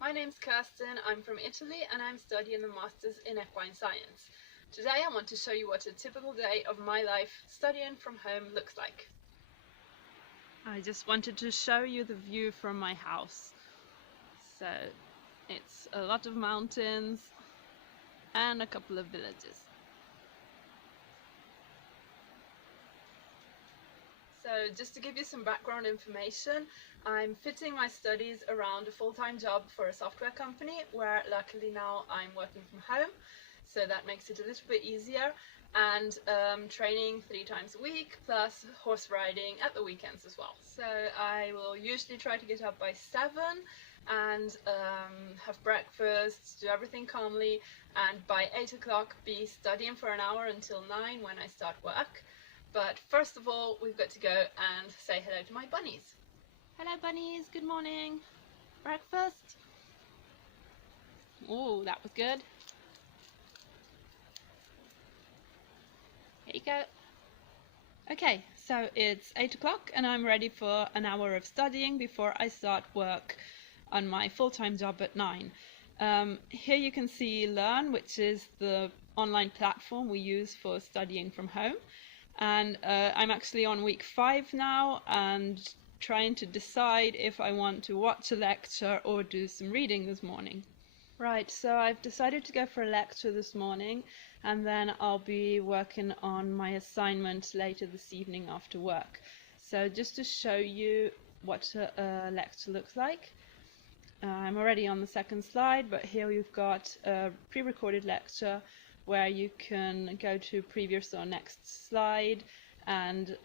My name's Kirsten, I'm from Italy and I'm studying the Masters in Equine Science. Today I want to show you what a typical day of my life studying from home looks like. I just wanted to show you the view from my house. So it's a lot of mountains and a couple of villages. So just to give you some background information, I'm fitting my studies around a full-time job for a software company where luckily now I'm working from home, so that makes it a little bit easier, and training 3 times a week plus horse riding at the weekends as well. So I will usually try to get up by 7 and have breakfast, do everything calmly, and by 8 o'clock be studying for an hour until 9 when I start work. But first of all, we've got to go and say hello to my bunnies. Hello bunnies, good morning. Breakfast? Oh, that was good. Here you go. Okay, so it's 8 o'clock and I'm ready for an hour of studying before I start work on my full-time job at 9. Here you can see Learn, which is the online platform we use for studying from home. And I'm actually on week 5 now and trying to decide if I want to watch a lecture or do some reading this morning. Right, so I've decided to go for a lecture this morning and then I'll be working on my assignment later this evening after work. So just to show you what a lecture looks like, I'm already on the second slide, but here we've got a pre-recorded lecture where you can go to previous or next slide and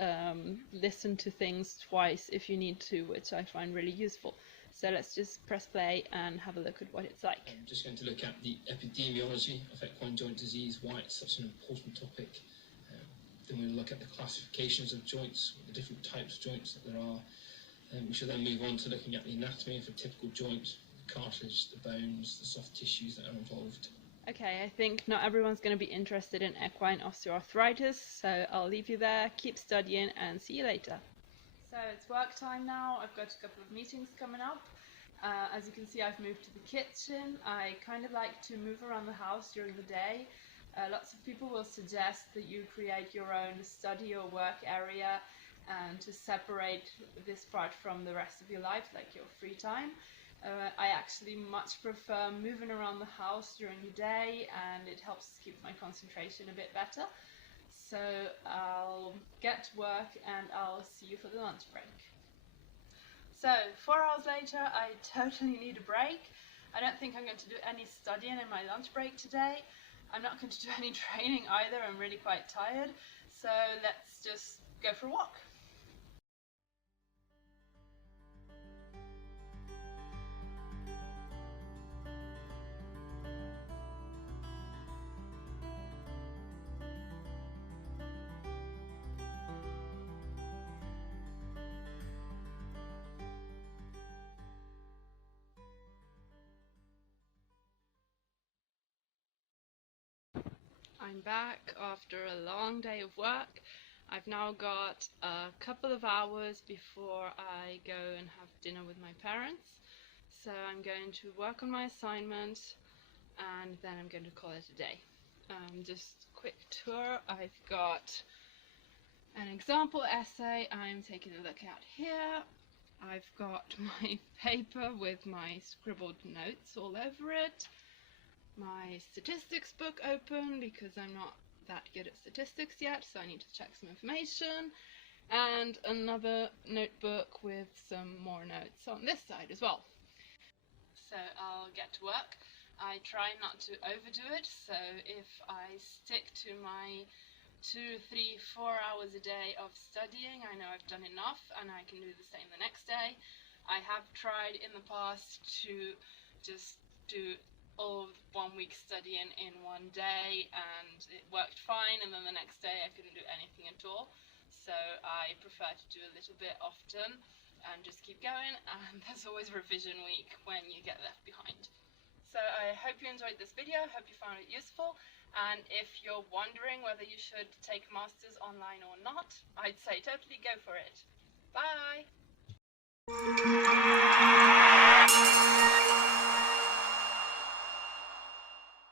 listen to things twice if you need to, which I find really useful. So let's just press play and have a look at what it's like. I'm just going to look at the epidemiology of equine joint disease, why it's such an important topic. Then we'll look at the classifications of joints, the different types of joints that there are. We shall then move on to looking at the anatomy of a typical joint, the cartilage, the bones, the soft tissues that are involved. Okay, I think not everyone's going to be interested in equine osteoarthritis, so I'll leave you there, keep studying, and see you later. So it's work time now, I've got a couple of meetings coming up. As you can see, I've moved to the kitchen. I kind of like to move around the house during the day. Lots of people will suggest that you create your own study or work area and to separate this part from the rest of your life, like your free time. I actually much prefer moving around the house during the day and it helps keep my concentration a bit better. So I'll get to work and I'll see you for the lunch break. So 4 hours later, I totally need a break. I don't think I'm going to do any studying in my lunch break today. I'm not going to do any training either, I'm really quite tired. So let's just go for a walk. I'm back after a long day of work. I've now got a couple of hours before I go and have dinner with my parents. So I'm going to work on my assignment and then I'm going to call it a day. Just a quick tour. I've got an example essay I'm taking a look at here. I've got my paper with my scribbled notes all over it. My statistics book open because I'm not that good at statistics yet, so I need to check some information, and another notebook with some more notes on this side as well. So I'll get to work. I try not to overdo it, so if I stick to my 2, 3, 4 hours a day of studying, I know I've done enough and I can do the same the next day. I have tried in the past to just do all of 1 week studying in one day and it worked fine, and then the next day I couldn't do anything at all. So I prefer to do a little bit often and just keep going, and there's always revision week when you get left behind. So I hope you enjoyed this video, hope you found it useful, and if you're wondering whether you should take masters online or not, I'd say totally go for it. Bye!